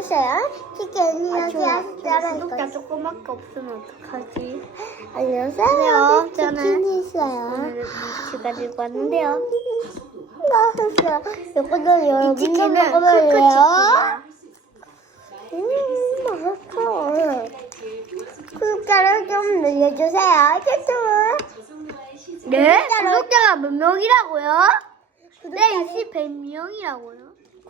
안녕하세요. 치킨 아, 좋아. 왔다는 구독자 거. 조금밖에 없으면 어떡하지? 안녕하세요. 안녕하세요. 저는 있어요. 오늘은 미츠 가지고 왔는데요. 맛있어요. 이거는 이 여러분도 치킨은 먹어볼래요? 크크 음, 맛있어. 구독자를 좀 늘려주세요. 유튜브. 네? 구독자가 몇 명이라고요? 네, 구독자를, 20명이라고요.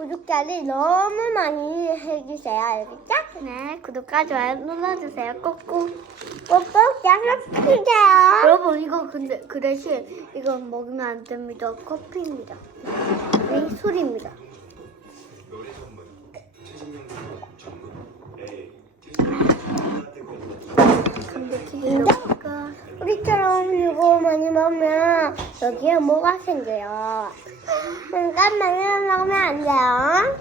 구독자를 너무 많이 해주세요. 알겠죠? 네, 구독과 좋아요 눌러주세요. 꼭꼭. 꼭꼭 약속해주세요. 여러분 이거 근데 그 대신 이거 먹으면 안 됩니다. 커피입니다. 이 술입니다. 우리처럼 이거 많이 먹으면 여기에 뭐가 생겨요. 잠깐만요, 먹으면 안 돼요.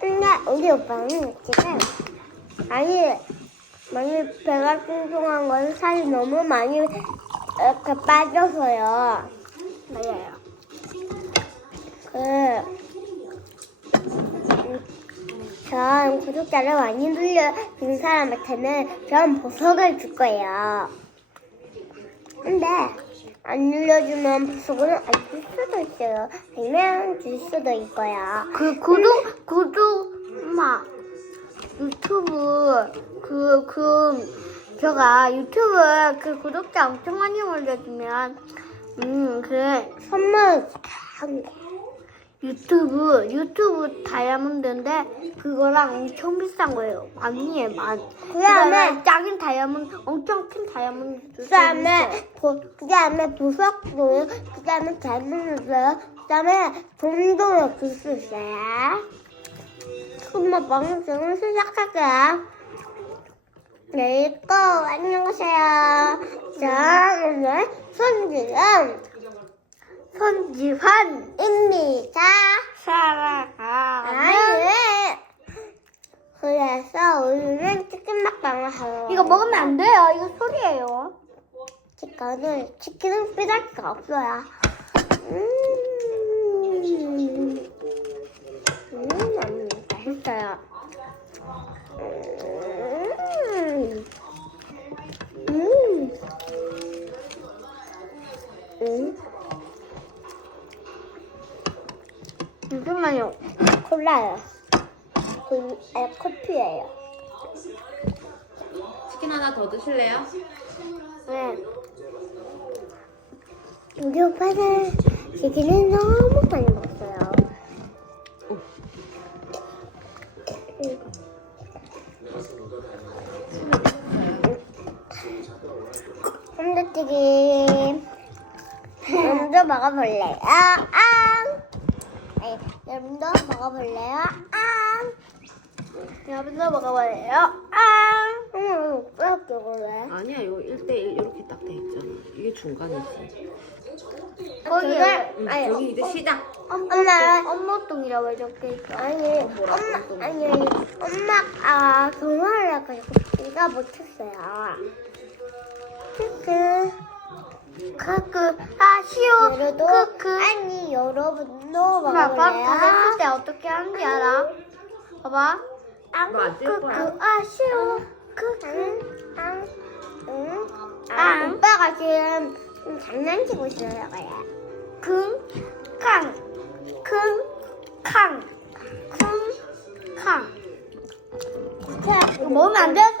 근데 우리 오빠는 지금 아니 많이 배가 뚱뚱한 건 살이 너무 많이 이렇게 빠져서요. 맞아요. 그, 전 구독자를 많이 늘려준 사람한테는 전 보석을 줄 거예요. 근데 안 늘려주면 보석을 안줄 수도 있어요. 아니면 줄 수도 있고요. 그 구독 구독 막 유튜브 그그 제가 유튜브 그 구독자 엄청 많이 올려주면 음그 선물 한 개. 유튜브 유튜브 다이아몬드인데 그거랑 엄청 비싼 거예요. 아니에요, 만. 그다음에 작은 다이아몬드 엄청 큰 다이아몬드 그 다음에 그 다음에 보석도 그 다음에 잘 먹는어요 그 다음에 돈도 줄수 있어요. 엄마 방송을 시작할게요. 네, 고 안녕하세요. 자, 오늘 손지은 손지환입니다. 사랑하는 그래서 오늘은 치킨 먹방을 하러 이거 먹으면 안 돼요. 이거 소리예요. 치킨은 치킨은 삐딱이가 없어요. 음, 음, 음, 맛있어요. 음, 잠시만요. 콜라요. 그, 아, 커피예요. 치킨 하나 더 드실래요? 네. 우리 오빠는 치킨을 너무 많이 먹어요. 감자튀김 먼저 먹어볼래요? 아! 네, 여러분도 먹어볼래요? 아! 여러분도 먹어볼래요? 아! 어머, 왜 먹을래? 아니야, 이거 1대1 이렇게 딱 돼 있잖아. 이게 중간이지. 거기에 응, 아니, 여기 이제 시작. 엄마, 엄마 똥이라고 적혀 있어. 아니, 엄마, 아니, 엄마가 동화를 해가지고 이가 못했어요. 크크. 크크 아쉬워. 크크. 아니, 여러분도 먹어볼래요? 다 했을 때 어떻게 하는지 알아? 봐봐. 너안 뜰 거야. 크크 아쉬워. 크크. 앙, 응. 아, 앙. 오빠가 지금 좀 장난치고 있어요, 그래. 킁, 캉, 킁, 캉, 쿵, 캉. 이거 먹으면 안 되는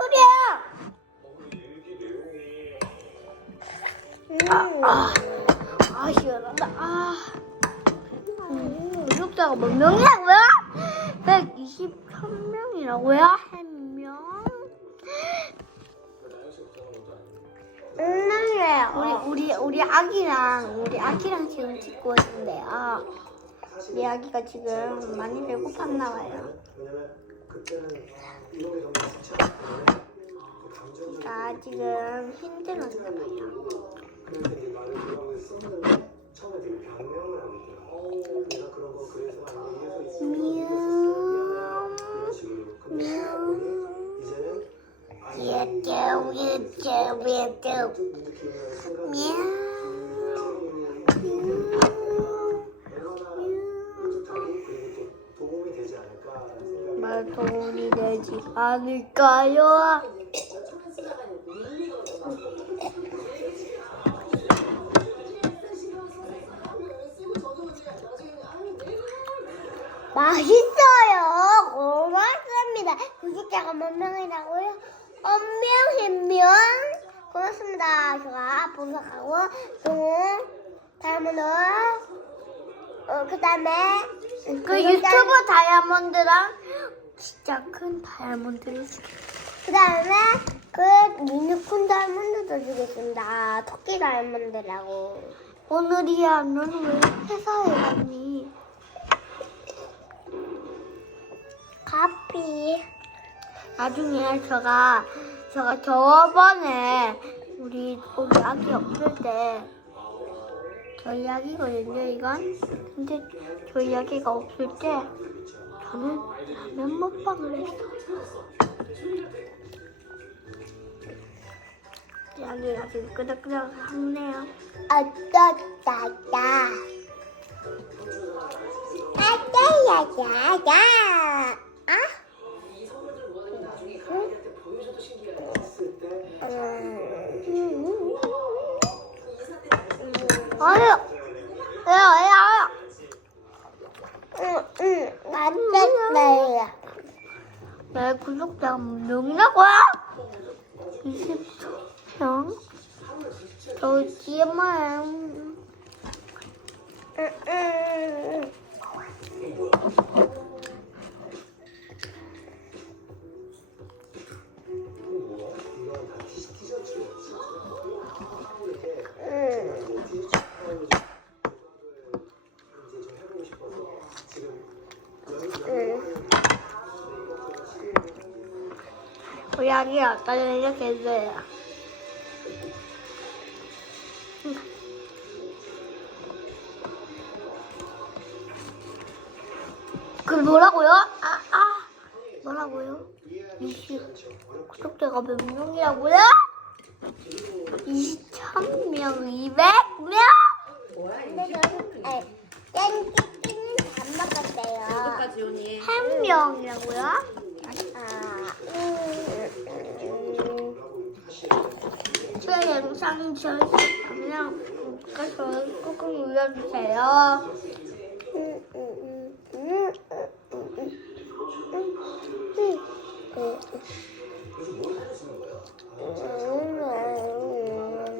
아, 아 시원하다. 아. 음, 구독자가 몇 명이라고요? 123명이라고요? 한 명? 음, 우리 우리 우리 아기랑 우리 아기랑 지금 찍고 있는데요. 우리 아기가 지금 많이 배고팠나 봐요. 나 지금 힘들었나 봐요. 그래서 이제 말을 들어가면서 썼는데 처음에 되게 변명을 하거든요. 내가 그런 거 그래서 안 돼. 이래서 있으면 이랬었어. 미안해. 이런 식으로. 이제는 아이고 이제는 도움이 되지 않을까요? 맛있어요. 고맙습니다. 구독자가 몇 명이라고요? 한 명이면 고맙습니다. 제가 분석하고 또 다음으로 어, 그 다음에 그 유튜브 다이아몬드랑 진짜 큰 다이아몬드를 그 다음에 그 유니콘 다이아몬드도 주겠습니다. 토끼 다이아몬드라고. 오늘이야 너는 왜 회사에 갔니? 커피. 나중에 제가 제가 저번에 우리 우리 아기 없을 때 저희 아기거든요 이건 근데 저희 아기가 없을 때 저는 라면 먹방을 했어요 우리 아기가 지금 끄덕끄덕 하네요 어떠다다. 아따야야야. 아유 야야야 응, 응, 맛있어요. 내 구독자 명이라고요? 20명? 저 응, 아기 아까 전에 이렇게 했어요. 그 뭐라고요? 아, 아, 뭐라고요? 20 구독자가 몇 명이라고요? 23명, 200 그냥 가서 꾹꾹 눌러주세요.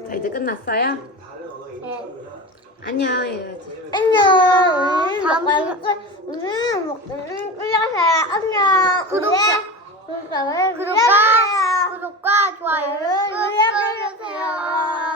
자 이제 끝났어요? 네. 안녕 해야지. 안녕. 음, 다음 주 음, 먹는 끌려서요. 안녕. 구독자. 구독자. 구독자. 구독과 좋아요를 눌러주세요.